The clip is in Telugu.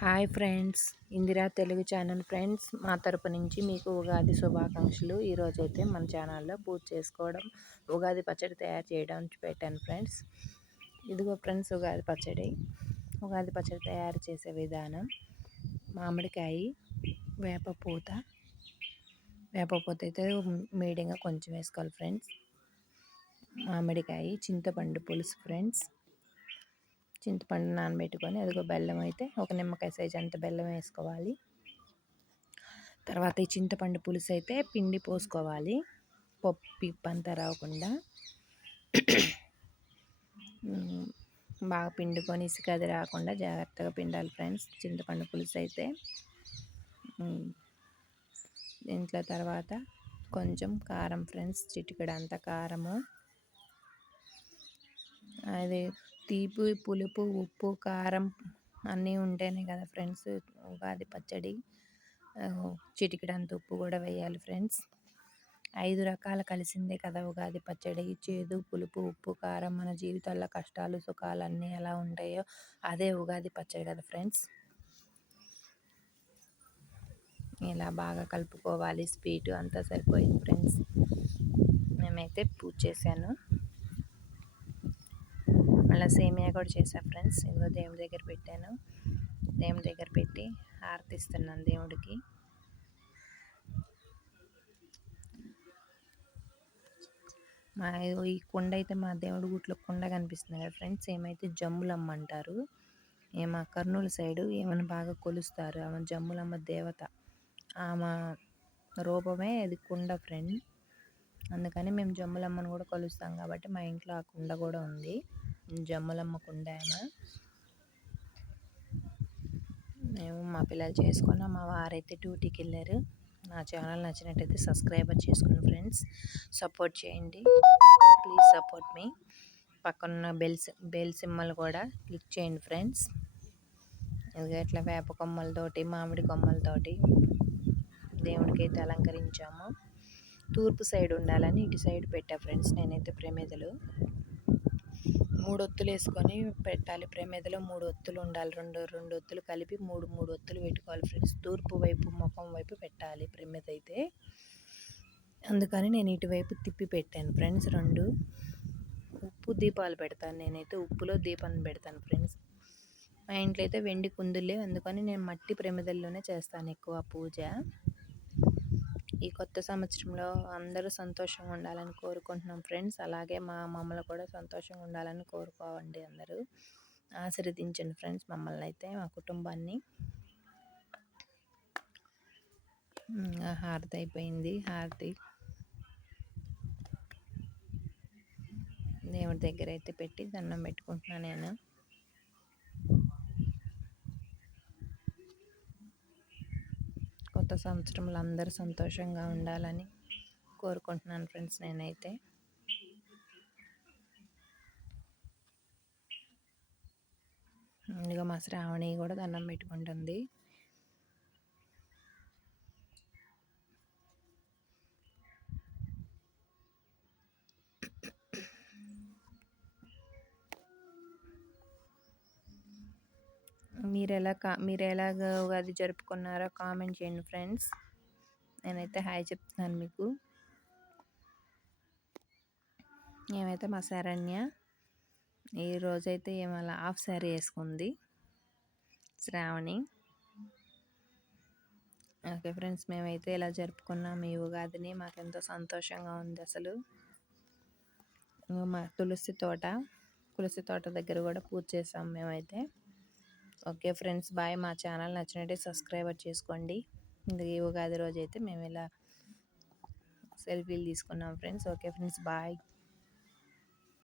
Hi friends, Indira Telugu channel friends. మా తరపు నుంచి మీకు ఉగాది శుభాకాంక్షలు. ఈరోజైతే మన ఛానల్లో పూజ చేసుకోవడం, ఉగాది పచ్చడి తయారు చేయడానికి పెట్టాను ఫ్రెండ్స్. ఇదిగో ఫ్రెండ్స్, ఉగాది పచ్చడి తయారు చేసే విధానం: మామిడికాయ, వేపపూత వేపపూత అయితే మీడియంగా కొంచెం వేసుకోవాలి ఫ్రెండ్స్. మామిడికాయ, చింతపండు పులుసు ఫ్రెండ్స్. చింతపండు నానబెట్టుకొని, అదిగో బెల్లం అయితే ఒక నిమ్మకాయ సైజ్ అంత బెల్లం వేసుకోవాలి. తర్వాత ఈ చింతపండు పులుసు అయితే పిండి పోసుకోవాలి, పిప్పు అంతా రాకుండా బాగా పిండుకొని ఇసుక అది రాకుండా జాగ్రత్తగా పిండాలి ఫ్రెండ్స్. చింతపండు పులుసు అయితే దీంట్లో తర్వాత కొంచెం కారం ఫ్రెండ్స్, చిటికెడు అంత కారము. అది తీపి, పులుపు, ఉప్పు, కారం అన్నీ ఉంటేనే కదా ఫ్రెండ్స్ ఉగాది పచ్చడి. చిటికెడంత ఉప్పు కూడా వేయాలి ఫ్రెండ్స్. 5 రకాలు కలిసిందే కదా ఉగాది పచ్చడి. చేదు, పులుపు, ఉప్పు, కారం. మన జీవితాల్లో కష్టాలు, సుఖాలు అన్నీ ఎలా ఉంటాయో అదే ఉగాది పచ్చడి కదా ఫ్రెండ్స్. ఇలా బాగా కలుపుకోవాలి. స్వీటు అంతా సరిపోయింది ఫ్రెండ్స్. మేమైతే పూజ చేశాను. మళ్ళీ సేమియా కూడా చేశాను ఫ్రెండ్స్. ఇదిగో దేవుడి దగ్గర పెట్టాను. దేవుడి దగ్గర పెట్టి హారతిస్తున్నాను దేవుడికి. ఈ కుండ అయితే మా దేవుడి గుట్లో కుండ కనిపిస్తుంది కదా ఫ్రెండ్స్, ఏమైతే జమ్ములమ్మ అంటారు. మా కర్నూలు సైడు ఏమైనా బాగా కొలుస్తారు. ఆమె జమ్ములమ్మ దేవత, ఆమె రూపమే అది కుండ ఫ్రెండ్. అందుకని మేము జమ్ములమ్మను కూడా కొలుస్తాం కాబట్టి మా ఇంట్లో ఆ కుండ కూడా ఉంది. జమ్ములమ్మ కుండ మేము మా పిల్లలు చేసుకున్నాం. మా వారైతే డ్యూటీకి వెళ్ళారు. నా ఛానల్ నచ్చినట్టయితే సబ్స్క్రైబర్ చేసుకోండి ఫ్రెండ్స్, సపోర్ట్ చేయండి. ప్లీజ్ సపోర్ట్ మీ. పక్కన బెల్ సింబల్ కూడా క్లిక్ చేయండి ఫ్రెండ్స్. ఇదిగో ఇట్లా వేప కొమ్మలతోటి, మామిడి కొమ్మలతోటి దేవుడికి అయితే అలంకరించాము. తూర్పు సైడ్ ఉండాలని ఇటు సైడ్ పెట్టా ఫ్రెండ్స్. నేనైతే ప్రమిదలు 3 ఒత్తులు వేసుకొని పెట్టాలి. ప్రమిదలో 3 ఒత్తులు ఉండాలి. రెండు ఒత్తులు కలిపి 3 ఒత్తులు పెట్టుకోవాలి ఫ్రెండ్స్. తూర్పు వైపు ముఖం వైపు పెట్టాలి ప్రమిద అయితే. అందుకని నేను ఇటువైపు తిప్పి పెట్టాను ఫ్రెండ్స్. 2 ఉప్పు దీపాలు పెడతాను. నేనైతే ఉప్పులో దీపాన్ని పెడతాను ఫ్రెండ్స్. మా ఇంట్లో అయితే వెండి కుందులే, అందుకని నేను మట్టి ప్రమిదల్లోనే చేస్తాను ఎక్కువ పూజ. ఈ కొత్త సంవత్సరంలో అందరూ సంతోషంగా ఉండాలని కోరుకుంటున్నాం ఫ్రెండ్స్. అలాగే మా మమ్మల్ని కూడా సంతోషంగా ఉండాలని కోరుకోవండి. అందరూ ఆశీర్వదించండి ఫ్రెండ్స్ మమ్మల్ని అయితే, మా కుటుంబాన్ని. హారతి అయిపోయింది. హారతి దేవుడి దగ్గర అయితే పెట్టి దండం పెట్టుకుంటున్నాను నేను. కొత్త సంవత్సరంలో అందరూ సంతోషంగా ఉండాలని కోరుకుంటున్నాను ఫ్రెండ్స్ నేనైతే. ఇదిగో మా శ్రావణి కూడా దండం పెట్టుకుంటుంది. మీరు ఎలాగ ఉగాది జరుపుకున్నారో కామెంట్ చేయండి ఫ్రెండ్స్. నేనైతే హాయ్ చెప్తున్నాను మీకు. ఏమైతే మా శరణ్య ఈరోజైతే ఏమలా హాఫ్ శారీ వేసుకుంది. శ్రావణి. ఓకే ఫ్రెండ్స్, మేమైతే ఇలా జరుపుకున్నాం ఈ ఉగాదిని. మాకెంతో సంతోషంగా ఉంది అసలు. మా తులసి తోట దగ్గర కూడా పూజ చేసాం మేమైతే. Okay friends, bye. మా ఛానల్ నచ్చినట్టే సబ్స్క్రైబర్ చేసుకోండి. ఈ ఉగాది రోజు అయితే మేము ఇలా సెల్ఫీలు తీసుకున్నాం ఫ్రెండ్స్. Okay friends, bye.